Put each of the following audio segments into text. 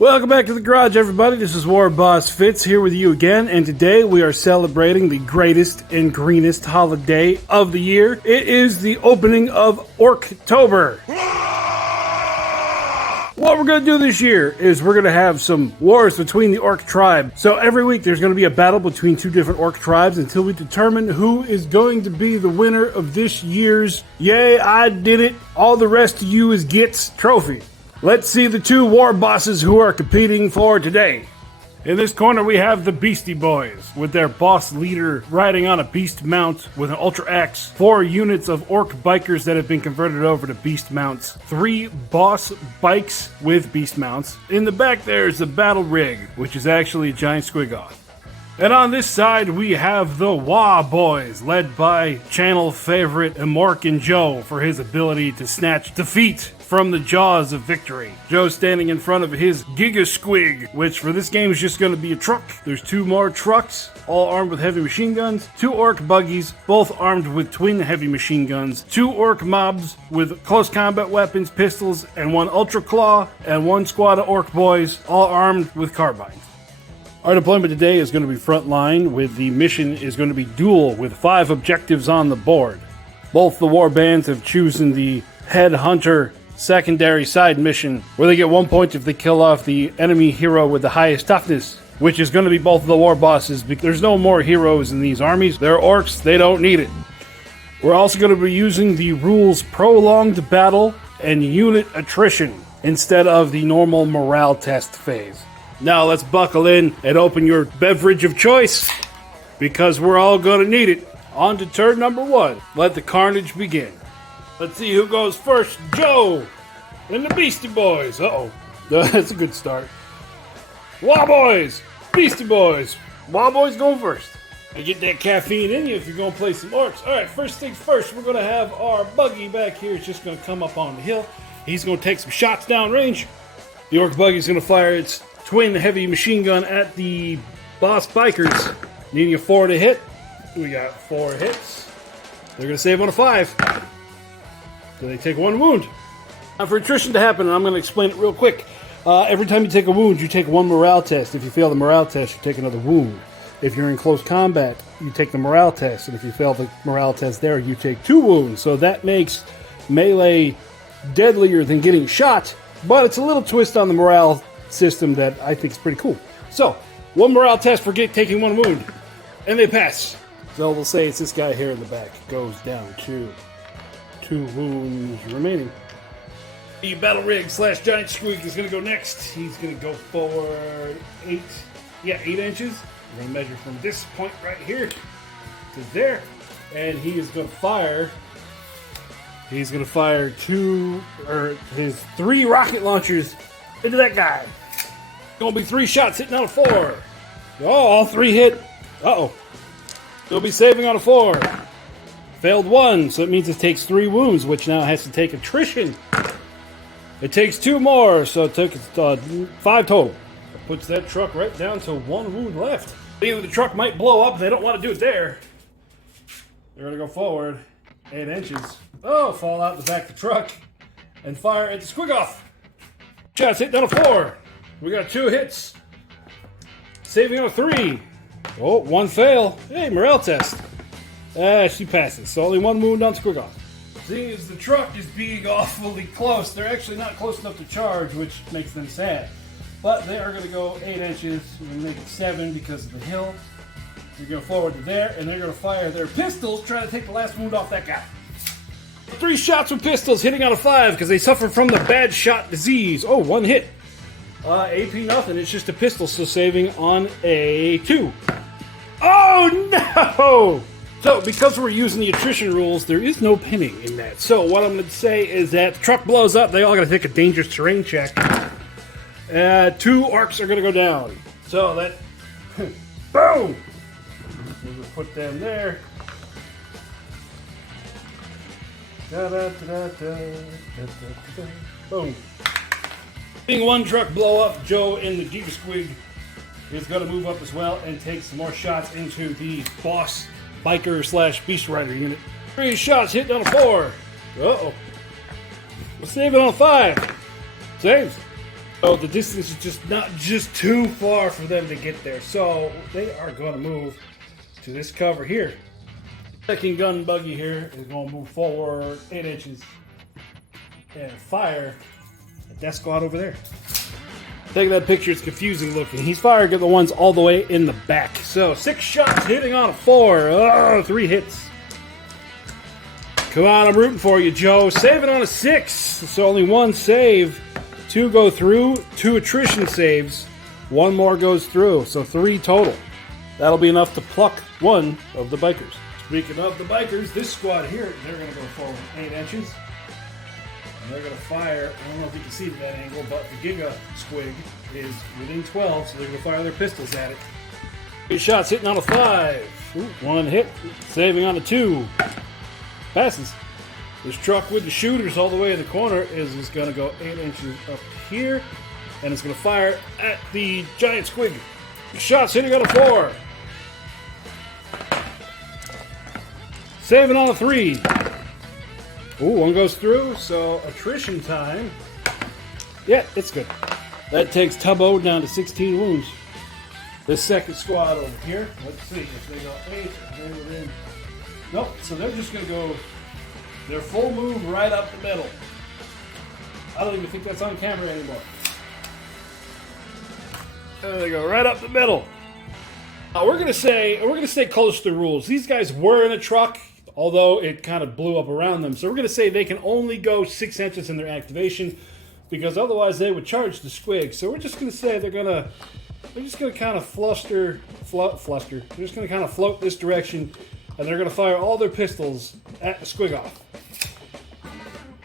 Welcome back to the garage, everybody. This is War Boss Fitz here with you again, and today we are celebrating the greatest and greenest holiday of the year. It is the opening of ORKTOBER. What we're going to do this year is we're going to have some wars between the orc tribe. So every week there's going to be a battle between two different orc tribes until we determine who is going to be the winner of this year's "Yay, I did it, all the rest of you is gets" trophy. Let's see the two war bosses who are competing for today. In this corner we have the Beasty Boyz with their boss leader riding on a beast mount with an ultra axe, 4 units of orc bikers that have been converted over to beast mounts, 3 boss bikes with beast mounts. In the back there is the battle rig, which is actually a giant squiggoth. And on this side we have the Waaagh boys, led by channel favorite Amork Joe for his ability to snatch defeat from the jaws of victory. Joe's standing in front of his Giga Squig, which for this game is just going to be a truck. There's 2 more trucks, all armed with heavy machine guns, 2 orc buggies, both armed with twin heavy machine guns, 2 orc mobs with close combat weapons, pistols, and 1 ultra claw, and 1 squad of orc boys, all armed with carbines. Our deployment today is going to be frontline, with the mission is going to be duel with 5 objectives on the board. Both the war bands have chosen the Headhunter secondary side mission, where they get 1 point if they kill off the enemy hero with the highest toughness, which is going to be both of the war bosses, because there's no more heroes in these armies. They're orcs, they don't need it. We're also going to be using the rules prolonged battle and unit attrition instead of the normal morale test phase. Now let's buckle in and open your beverage of choice, because we're all going to need it. On to turn number 1. Let the carnage begin. Let's see who goes first. Joe and the Beasty Boyz. Uh-oh. That's a good start. Waaagh boys, Beasty Boyz. Waaagh boys going first. And get that caffeine in you if you're going to play some orcs. Alright, first things first, we're going to have our buggy back here. It's just going to come up on the hill. He's going to take some shots downrange. The orc buggy's going to fire its twin heavy machine gun at the boss bikers. Needing a 4 to hit. We got 4 hits. They're going to save on a 5. So they take 1 wound. Now for attrition to happen, and I'm going to explain it real quick. Every time you take a wound, you take 1 morale test. If you fail the morale test, you take another wound. If you're in close combat, you take the morale test. And if you fail the morale test there, you take 2 wounds. So that makes melee deadlier than getting shot. But it's a little twist on the morale system that I think is pretty cool. So, 1 morale test for taking 1 wound. And they pass. So we'll say it's this guy here in the back. Goes down to 2 wounds remaining. The battle rig / giant squeak is going to go next. He's going to go forward 8 inches. We're going to measure from this point right here to there. And he is going to fire. He's going to fire his 3 rocket launchers into that guy. Going to be 3 shots hitting on a 4. Oh, all 3 hit. Uh-oh. He'll be saving on a 4. Failed 1, so it means it takes 3 wounds, which now has to take attrition. It takes 2 more, so it took 5 total. That puts that truck right down to 1 wound left. Either the truck might blow up, they don't want to do it there. They're going to go forward 8 inches. Oh, fall out the back of the truck and fire at the squiggoth. Shots hit down a 4. We got 2 hits. Saving on a 3. Oh, 1 fail. Hey, morale test. She passes. So only 1 wound on squiggoth. Seeing as the truck is being awfully close, they're actually not close enough to charge, which makes them sad. But they are going to go 8 inches. We're going to make it 7 because of the hill. They're going to forward to there, and they're going to fire their pistols, trying to take the last wound off that guy. 3 shots with pistols, hitting on a 5 because they suffer from the bad shot disease. Oh, 1 hit. AP nothing. It's just a pistol, so saving on a 2. Oh no! So, because we're using the attrition rules, there is no pinning in that. So, what I'm going to say is that the truck blows up, they all got to take a dangerous terrain check. 2 orcs are going to go down. So, that... Boom! We'll put them there. Boom. Seeing 1 truck blow up, Joe in the Giga Squig is going to move up as well and take some more shots into the boss biker / beast rider unit. 3 shots hit on a 4. Uh-oh. We'll save it on a 5. Saves. So the distance is just too far for them to get there. So they are going to move to this cover here. Second gun buggy here is going to move forward 8 inches and fire at that squad over there. Take that picture, it's confusing looking. He's firing at the ones all the way in the back. So 6 shots hitting on a 4. Oh, 3 hits. Come on, I'm rooting for you, Joe. Saving on a 6. So only 1 save. 2 go through, 2 attrition saves. 1 more goes through, so 3 total. That'll be enough to pluck 1 of the bikers. Speaking of the bikers, this squad here, they're going to go forward 8 inches. And they're going to fire, I don't know if you can see at that angle, but the Giga Squig is within 12, so they're going to fire their pistols at it. 8 shots hitting on a 5. Ooh, 1 hit, saving on a 2. Passes. This truck with the shooters all the way in the corner is just going to go 8 inches up here, and it's going to fire at the giant squig. Shots hitting on a 4. Saving on a 3. Ooh, 1 goes through, so attrition time. Yeah, it's good. That takes Tubbo down to 16 wounds. This second squad over here, let's see if they go 8, they within. Nope, so they're just going to go their full move right up the middle. I don't even think that's on camera anymore. There they go, right up the middle. Now we're gonna stay close to the rules. These guys were in a truck, although it kind of blew up around them. So we're gonna say they can only go 6 inches in their activation, because otherwise they would charge the squig. So we're just gonna say they're just gonna kind of fluster. They're just gonna kind of float this direction, and they're gonna fire all their pistols at the squig off.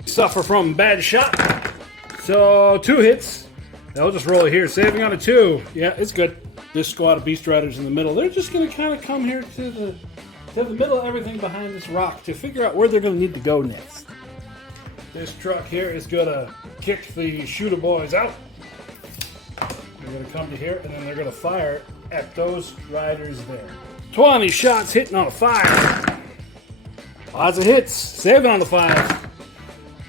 Suffer from bad shot. So 2 hits. They'll just roll it here, saving on a 2. Yeah, it's good. This squad of Beast Riders in the middle, they're just going to kind of come here to the middle of everything behind this rock to figure out where they're going to need to go next. This truck here is going to kick the shooter boys out. They're going to come to here, and then they're going to fire at those riders there. 20 shots hitting on a 5. Lots of hits, saving on the 5.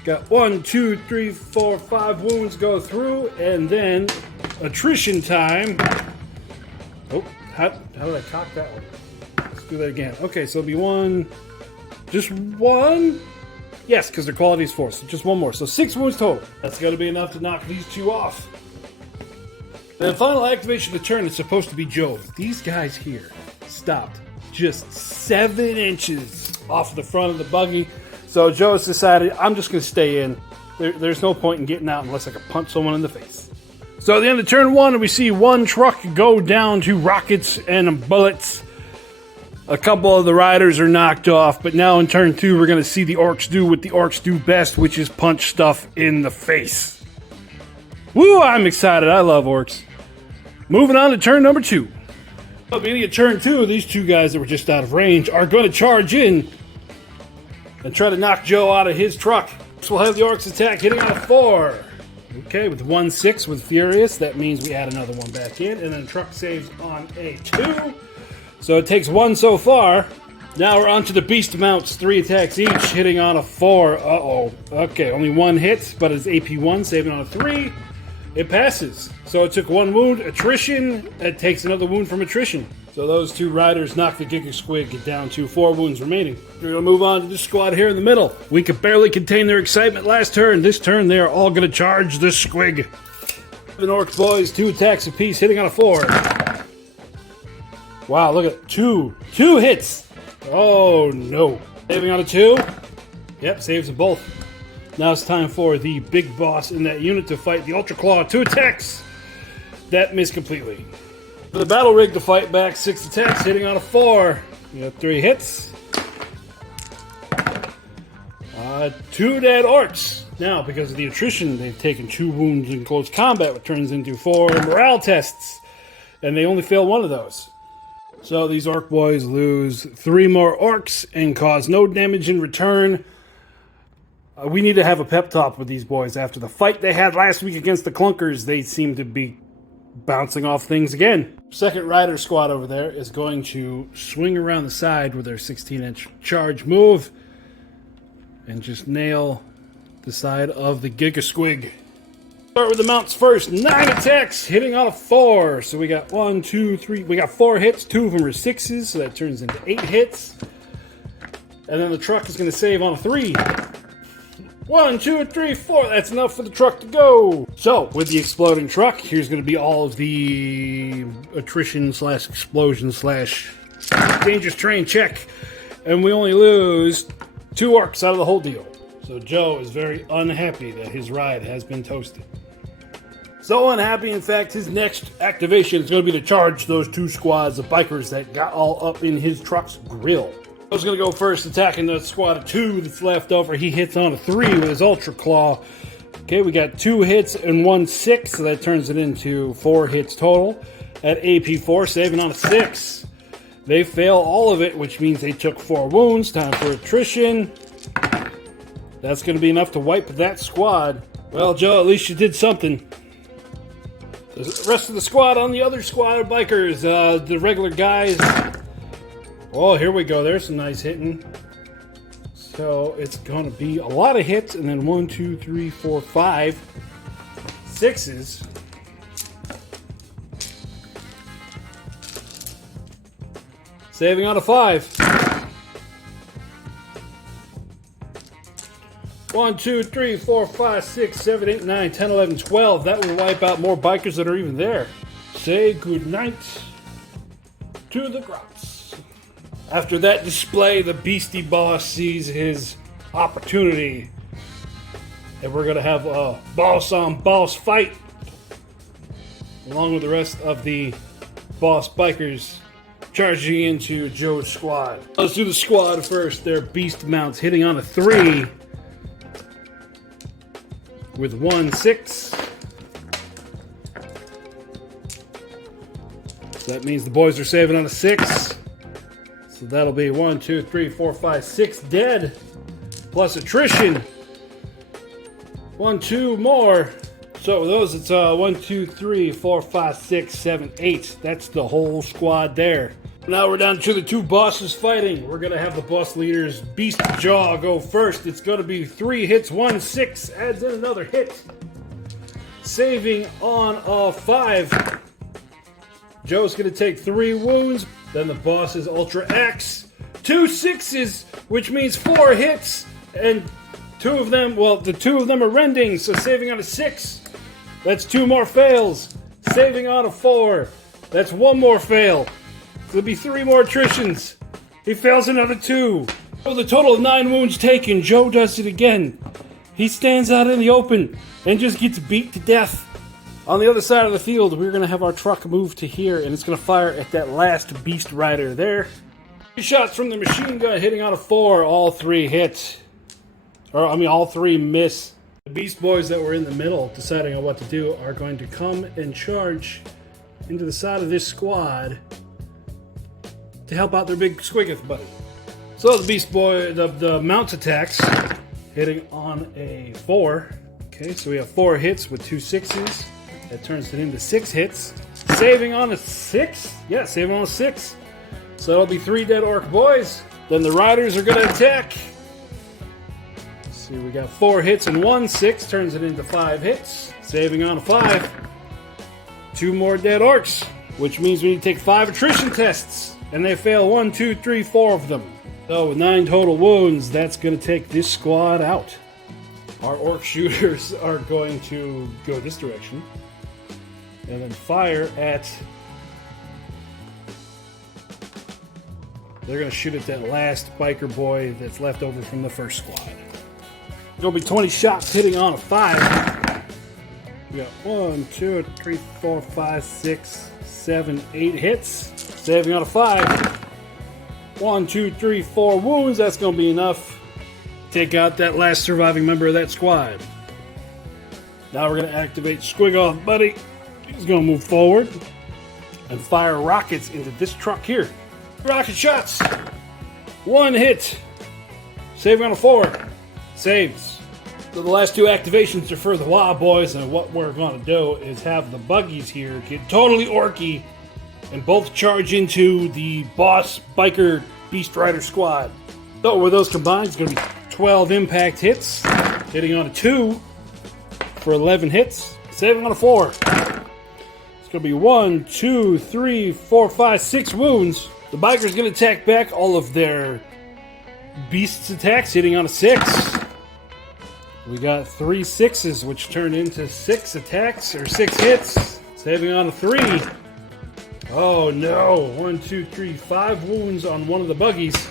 Got 1, 2, 3, 4, 5 wounds go through, and then attrition time. Oh, how did I cock that one? Let's do that again. Okay, so it'll be 1, just 1. Yes, because their quality is 4, so just 1 more. So 6 wounds total. That's going to be enough to knock these 2 off. The final activation of the turn is supposed to be Joe. These guys here stopped just 7 inches off the front of the buggy. So Joe's decided, I'm just going to stay in. There's no point in getting out unless I can punch someone in the face. So at the end of turn 1, we see 1 truck go down to rockets and bullets. A couple of the riders are knocked off, but now in turn 2, we're going to see the orcs do what the orcs do best, which is punch stuff in the face. Woo, I'm excited. I love orcs. Moving on to turn number 2. At the beginning of turn 2, these 2 guys that were just out of range are going to charge in and try to knock Joe out of his truck. So we'll have the orcs attack hitting on a 4. Okay, with 1-6 with Furious, that means we add another 1 back in, and then truck saves on a 2. So it takes 1 so far. Now we're on to the beast mounts, 3 attacks each, hitting on a 4. Uh-oh. Okay, only 1 hit, but it's AP 1, saving on a 3. It passes. So it took 1 wound, attrition. It takes another wound from attrition. So those 2 riders knock the Giga Squig down to 4 wounds remaining. We're going to move on to this squad here in the middle. We could barely contain their excitement last turn. This turn, they are all going to charge the Squig. The Orc boys, 2 attacks apiece, hitting on a 4. Wow, look at 2 hits. Oh, no. Saving on a 2. Yep, saves them both. Now it's time for the big boss in that unit to fight the Ultra Claw. 2 attacks. That missed completely. For the battle rig to fight back, 6 attacks, hitting on a 4. We have 3 hits. 2 dead orcs. Now, because of the attrition, they've taken 2 wounds in close combat, which turns into 4 morale tests. And they only fail 1 of those. So these orc boys lose 3 more orcs and cause no damage in return. We need to have a pep talk with these boys. After the fight they had last week against the Clunkers, they seem to be bouncing off things again. Second rider squad over there is going to swing around the side with their 16-inch charge move and just nail the side of the Giga Squig. Start with the mounts first. 9 attacks, hitting on a 4. So we got 1, 2, 3. We got 4 hits. 2 of them are 6s, so that turns into 8 hits. And then the truck is going to save on a 3. 1, 2, 3, 4. That's enough for the truck to go. So, with the exploding truck, here's going to be all of the attrition / explosion / dangerous terrain check. And we only lose 2 orcs out of the whole deal. So Joe is very unhappy that his ride has been toasted. So unhappy, in fact, his next activation is going to be to charge those 2 squads of bikers that got all up in his truck's grill. I was going to go first, attacking the squad of 2 that's left over. He hits on a 3 with his Ultra Claw. Okay, we got 2 hits and 1 6, so that turns it into 4 hits total. At AP4, saving on a 6. They fail all of it, which means they took 4 wounds. Time for attrition. That's going to be enough to wipe that squad. Well, Joe, at least you did something. The rest of the squad on the other squad of bikers, the regular guys. Oh, here we go. There's some nice hitting. So it's going to be a lot of hits, and then 1, 2, 3, 4, 5, 6s. Saving on a 5. 1, 2, 3, 4, 5, 6, 7, 8, 9, 10, 11, 12. That will wipe out more bikers that are even there. Say goodnight to the Grots. After that display, the Beasty Boss sees his opportunity. And we're going to have a boss-on-boss fight. Along with the rest of the boss bikers charging into Joe's squad. Let's do the squad first. They're beast mounts hitting on a 3. With 1 6. So that means the boys are saving on a 6. So that'll be 1, 2, 3, 4, 5, 6 dead. Plus attrition. 1, 2 more. So with those, it's 1, 2, 3, 4, 5, 6, 7, 8. That's the whole squad there. Now we're down to the 2 bosses fighting. We're going to have the boss leaders, Beast Jaw, go first. It's going to be 3 hits, 1 6, adds in another hit. Saving on a 5. Joe's going to take 3 wounds. Then the boss's Ultra Axe. 2 6s, which means 4 hits. And 2 of them, well, the 2 of them are rending, so saving on a 6. That's 2 more fails. Saving on a 4. That's 1 more fail. There'll be 3 more attritions. He fails another 2. With a total of 9 wounds taken, Joe does it again. He stands out in the open and just gets beat to death. On the other side of the field, we're going to have our truck move to here, and it's going to fire at that last beast rider there. 3 shots from the machine gun hitting on a 4. All 3 hit. All 3 miss. The Beast Boys that were in the middle deciding on what to do are going to come and charge into the side of this squad to help out their big squiggeth buddy. So the Beast Boy, the mounts attacks, hitting on a 4. Okay, so we have 4 hits with 2 6s. That turns it into 6 hits. Saving on a 6? Yeah, saving on a 6. So that'll be 3 dead orc boys. Then the riders are going to attack. Let's see, we got 4 hits and 1 6. Turns it into 5 hits. Saving on a 5. 2 more dead orcs, which means we need to take 5 attrition tests. And they fail 1, 2, 3, 4 of them. So with 9 total wounds, that's going to take this squad out. Our orc shooters are going to go this direction. And then fire at... They're going to shoot at that last biker boy that's left over from the first squad. Going to be 20 shots hitting on a 5. We got 1, 2, 3, 4, 5, 6, 7, 8 hits. Saving on a 5. 1, 2, 3, 4 wounds. That's going to be enough. Take out that last surviving member of that squad. Now we're going to activate Squig Off Buddy. He's going to move forward and fire rockets into this truck here. Rocket shots. 1 hit. Saving on a 4. Saves. So the last 2 activations are for the Waaagh boys, and what we're going to do is have the buggies here get totally orky and both charge into the boss biker beast rider squad. So with those combined, it's going to be 12 impact hits, hitting on a 2 for 11 hits. saving on a 4. It's going to be 1, 2, 3, 4, 5, 6 wounds. The biker's going to attack back all of their beast's attacks, hitting on a 6. We got 3 6s, which turned into 6 attacks, or 6 hits, saving on a 3. Oh no, 1, 2, 3, 5 wounds on one of the buggies.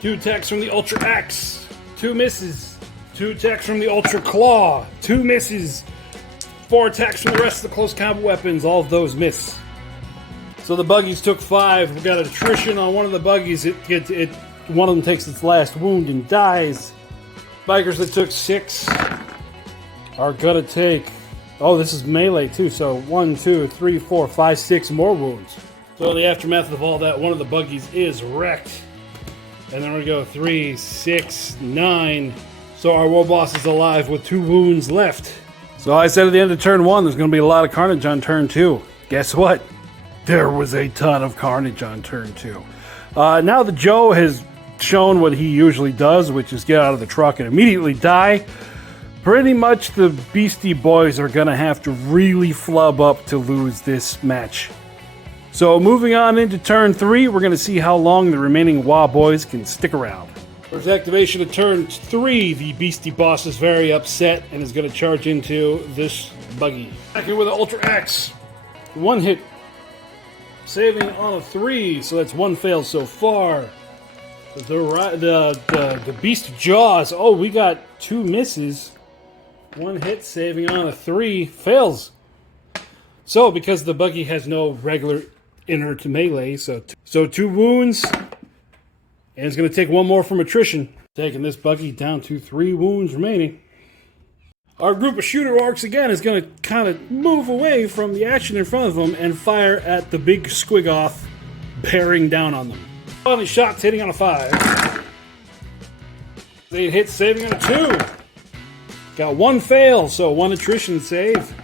2 attacks from the Ultra Axe, 2 misses. 2 attacks from the Ultra Claw, 2 misses. 4 attacks from the rest of the close combat weapons, all of those miss. So the buggies took 5. We got attrition on one of the buggies. One of them takes its last wound and dies. Bikers that took 6 are gonna take... Oh, this is melee too, so 1, 2, 3, 4, 5, 6 more wounds. So in the aftermath of all that, one of the buggies is wrecked. And then we go 3, 6, 9. So our war boss is alive with 2 wounds left. So I said at the end of turn 1, there's gonna be a lot of carnage on turn 2. Guess what? There was a ton of carnage on turn 2. Now that Joe has shown what he usually does, which is get out of the truck and immediately die, pretty much the Beasty Boyz are going to have to really flub up to lose this match. So moving on into turn 3, we're going to see how long the remaining Waaagh boys can stick around. First activation of turn 3, the Beasty boss is very upset and is going to charge into this buggy. Back here with an Ultra Axe. 1 hit. Saving on a 3, so that's 1 fail so far. The Beast Jaws. Oh, we got 2 misses. 1 hit, saving on a 3. Fails. So, because the buggy has no regular inner to melee, so 2 wounds. And it's going to take 1 more from attrition. Taking this buggy down to 3 wounds remaining. Our group of shooter orcs again is going to kind of move away from the action in front of them and fire at the big squigoth bearing down on them. Only shots hitting on a 5. 8 hits, saving on a 2. Got 1 fail, so 1 attrition save.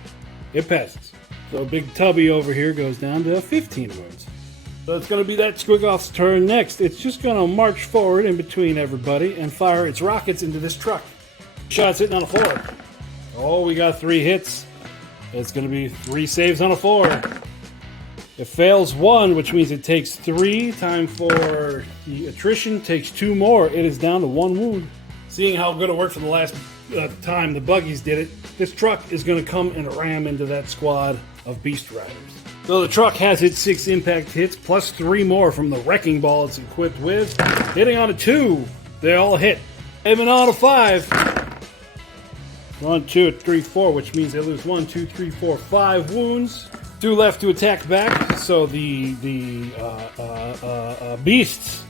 It passes. So Big Tubby over here goes down to 15 wounds. So it's going to be that squigoth's turn next. It's just going to march forward in between everybody and fire its rockets into this truck. Shots hitting on a 4. Oh, we got 3 hits. It's going to be 3 saves on a 4. It fails 1, which means it takes 3. Time for the attrition. Takes 2 more. It is down to 1 wound. Seeing how good it worked for the last time the buggies did it, this truck is going to come and ram into that squad of beast riders. So the truck has its 6 impact hits, plus 3 more from the wrecking ball it's equipped with. Hitting on a 2. They all hit. Aiming on a 5. 1, 2, 3, 4, which means they lose 1, 2, 3, 4, 5 wounds. 2 left to attack back, so the beasts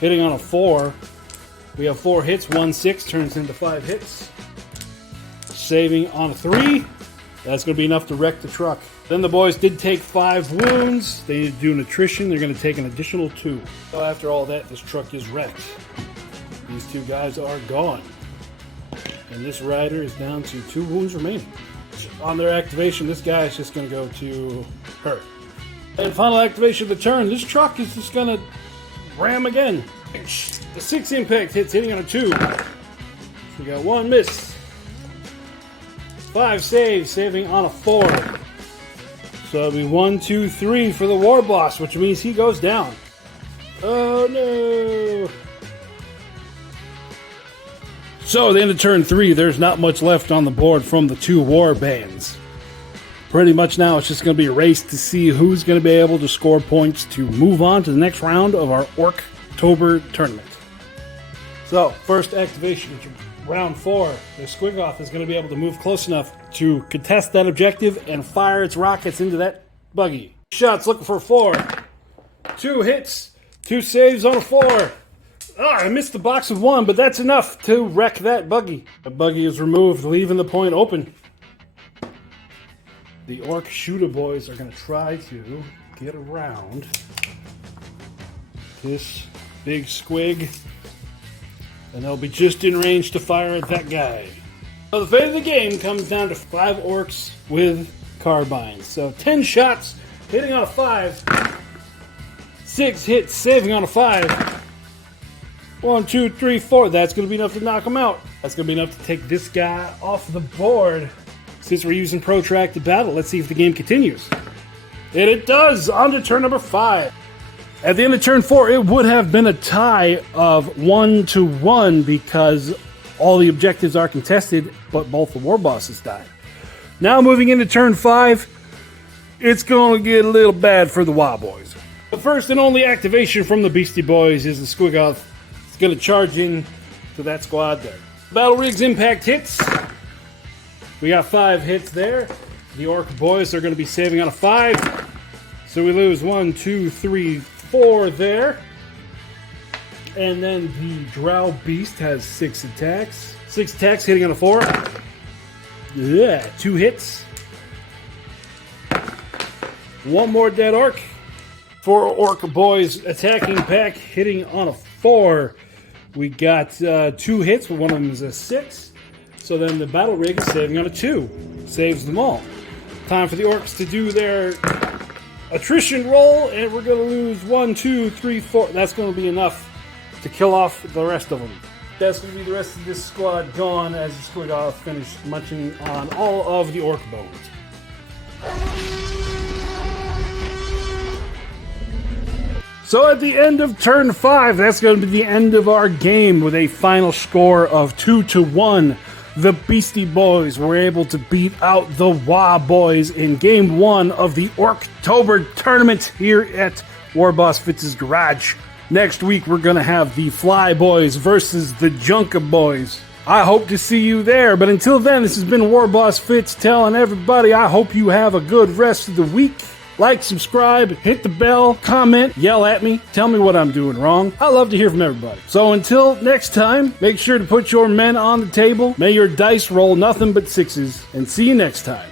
hitting on a 4. We have 4 hits, 1 6 turns into 5 hits. Saving on a 3. That's going to be enough to wreck the truck. Then the boys did take 5 wounds. They need to do an attrition. They're going to take an additional 2. So after all that, this truck is wrecked. These 2 guys are gone. And this rider is down to 2 wounds remaining. On their activation, this guy is just going to go to her. And final activation of the turn, this truck is just going to ram again. The 6 impact hits, hitting on a 2. So we got 1 miss. 5 saves, saving on a 4. So it'll be 1, 2, 3 for the war boss, which means he goes down. Oh no! So, at the end of turn 3, there's not much left on the board from the 2 war bands. Pretty much now it's just going to be a race to see who's going to be able to score points to move on to the next round of our ORKTOBER tournament. So, first activation, round 4. The Squigoth is going to be able to move close enough to contest that objective and fire its rockets into that buggy. Shots looking for 4. 2 hits, 2 saves on a 4. Oh, I missed the box of 1, but that's enough to wreck that buggy. The buggy is removed, leaving the point open. The Orc Shooter Boys are going to try to get around this big squig, and they'll be just in range to fire at that guy. So the fate of the game comes down to 5 orcs with carbines. So 10 shots, hitting on a 5. 6 hits, saving on a 5. 1, 2, 3, 4. That's going to be enough to knock him out. That's going to be enough to take this guy off the board. Since we're using protracted battle, let's see if the game continues. And it does! On to turn number 5. At the end of turn 4, it would have been a tie of 1-1 because all the objectives are contested, but both the war bosses died. Now moving into turn 5, it's going to get a little bad for the Waaagh boys. The first and only activation from the Beasty Boyz is the Squiggoth. It's going to charge in to that squad there. Battle Rigs impact hits. We got 5 hits there. The Orc boys are going to be saving on a 5. So we lose 1, 2, 3, 4 there. And then the Drow Beast has 6 attacks. 6 attacks hitting on a 4. Yeah, 2 hits. 1 more dead Orc. 4 Orc boys attacking back, hitting on a 4. We got 2 hits, but one of them is a 6. So then the Battle Rig is saving on a 2. Saves them all. Time for the Orcs to do their attrition roll, and we're going to lose 1, 2, 3, 4. That's going to be enough to kill off the rest of them. That's going to be the rest of this squad gone as the Squiggoth finished munching on all of the Orc bones. So at the end of turn 5, that's going to be the end of our game with a final score of 2-1. The Beasty Boyz were able to beat out the Waaagh boys in game 1 of the ORKTOBER tournament here at Warboss Fitz's garage. Next week, we're going to have the Fly Boys versus the Junka Boys. I hope to see you there, but until then, this has been Warboss Fitz telling everybody I hope you have a good rest of the week. Like, subscribe, hit the bell, comment, yell at me, tell me what I'm doing wrong. I love to hear from everybody. So until next time, make sure to put your men on the table. May your dice roll nothing but 6s, and see you next time.